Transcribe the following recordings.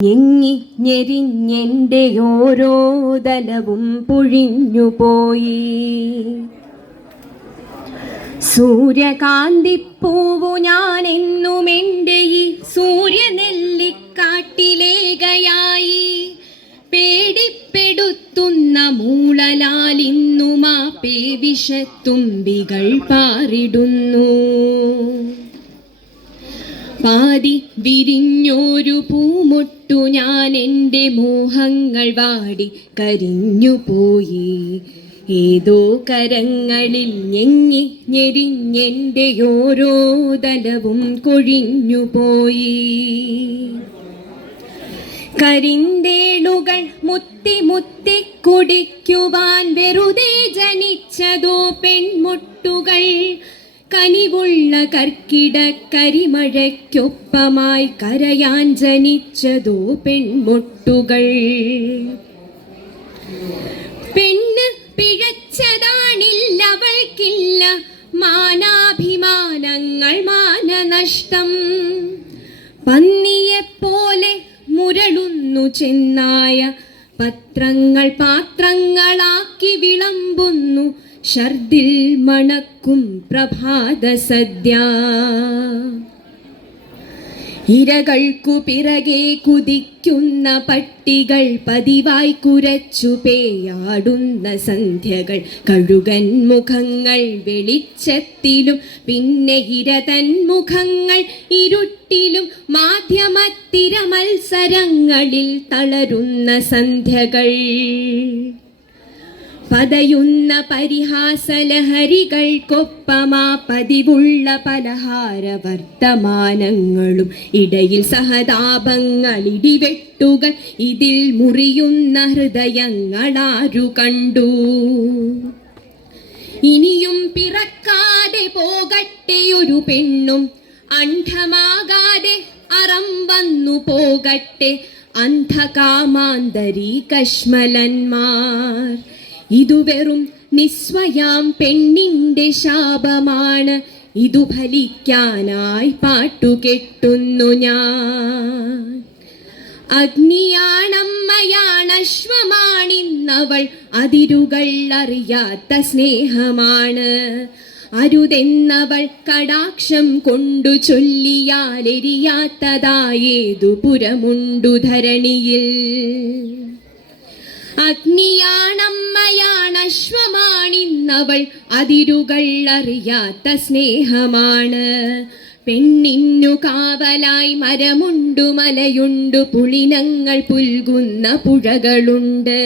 ഞെങ്ങി ഞെരിഞ്ഞെൻ്റെ ഓരോ ദലവും പൊഴിഞ്ഞുപോയി. സൂര്യകാന്തിപ്പൂവു ഞാനെന്നുമെൻ്റെ ഈ സൂര്യനെല്ലിക്കാട്ടിലേകയായി പേടിപ്പെടുത്തുന്ന മൂളലാലിന്നുമാ പേവിഷത്തുമ്പികൾ പാറിടുന്നു. പാതി വിരിഞ്ഞൊരു പൂമൊട്ടു ഞാൻ എൻ്റെ മോഹങ്ങൾ വാടി കരിഞ്ഞുപോയി. ഏതോ കരങ്ങളിൽ ഞെങ്ങി ഞെരിഞ്ഞെൻ്റെ ഓരോ ദലവും കൊഴിഞ്ഞുപോയി. കരിന്തേളുകൾ മുത്തി മുത്തി കുടിക്കുവാൻ വെറുതെ ജനിച്ചതോ പെൺമൊട്ടുകൾ. കനിവുള്ള കർക്കിട കരിമഴയ്ക്കൊപ്പമായി കരയാൻ ജനിച്ചതോ പെൺമൊട്ടുകൾ. പെണ്ണ് പിഴച്ചതാണില്ല അവൾക്കില്ല മാനാഭിമാനങ്ങൾ മാനനഷ്ടം. പന്നിയെപ്പോലെ മുരളുന്നു ചെന്നായ പത്രങ്ങൾ പാത്രങ്ങളാക്കി വിളമ്പുന്നു ഛർദിൽ മണക്കും പ്രഭാത സദ്യ. ഇരകൾക്കു പിറകെ കുതിക്കുന്ന പട്ടികൾ പതിവായി കുരച്ചു പേയാടുന്ന സന്ധ്യകൾ. കഴുകൻ മുഖങ്ങൾ വെളിച്ചത്തിലും പിന്നെ ഇരതൻ മുഖങ്ങൾ ഇരുട്ടിലും മാധ്യമത്തിര മത്സരങ്ങളിൽ തളരുന്ന സന്ധ്യകൾ. പതയുന്ന പരിഹാസലഹരികൾക്കൊപ്പമാ പതിവുള്ള പലഹാര വർത്തമാനങ്ങളും. ഇടയിൽ സഹതാപങ്ങൾ ഇടിവെട്ടുകൾ ഇതിൽ മുറിയുന്ന ഹൃദയങ്ങളാരു കണ്ടു. ഇനിയും പിറക്കാതെ പോകട്ടെ ഒരു പെണ്ണും അണ്ഡമാകാതെ അറം വന്നു പോകട്ടെ അന്ധകാമാന്തരീ കശ്മലന്മാർ. ഇതു വെറും നിസ്വയാം പെണ്ണിൻ്റെ ശാപമാണ്. ഇതു ഫലിക്കാനായി പാട്ടുകെട്ടുന്നു ഞാൻ. അഗ്നിയാണമ്മയാണശ്വമാണിന്നവൾ അതിരുകൾ അറിയാത്ത സ്നേഹമാണ്. അരുതെന്നവൾ കടാക്ഷം കൊണ്ടു ചൊല്ലിയാൽ എരിയാത്തതായേതു പുരമുണ്ടു ധരണിയിൽ. അഗ്നിയാണമ്മയാണശ്വമാണിന്നവൾ അതിരുകൾ അറിയാത്ത സ്നേഹമാണ്. പെണ്ണിന്നു കാവലായി മരമുണ്ടു മലയുണ്ടു പുളിനങ്ങൾ പുൽകുന്ന പുഴകളുണ്ട്.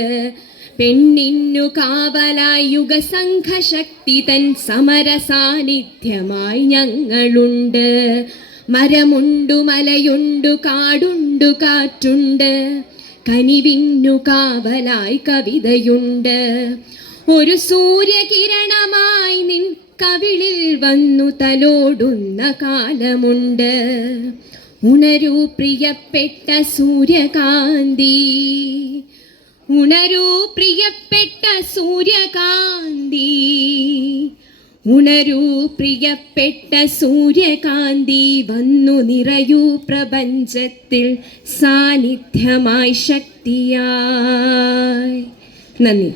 പെണ്ണിന്നു കാവലായി യുഗസംഘശക്തി തൻ സമര സാന്നിധ്യമായി ഞങ്ങളുണ്ട്. മരമുണ്ടു മലയുണ്ടു കാടുണ്ടു കാറ്റുണ്ട്. കനിവിന്നു കാവലായി കവിതയുണ്ട്. ഒരു സൂര്യകിരണമായി നിൻ കവിളിൽ വന്നു തലോടുന്ന കാലമുണ്ട്. ഉണരൂ പ്രിയപ്പെട്ട സൂര്യകാന്തി, ഉണരൂ പ്രിയപ്പെട്ട സൂര്യകാന്തി, ഉണരൂ പ്രിയപ്പെട്ട സൂര്യകാന്തി. വന്നു നിറയൂ പ്രപഞ്ചത്തിൽ സാന്നിധ്യമായി ശക്തിയായി. നന്ദി.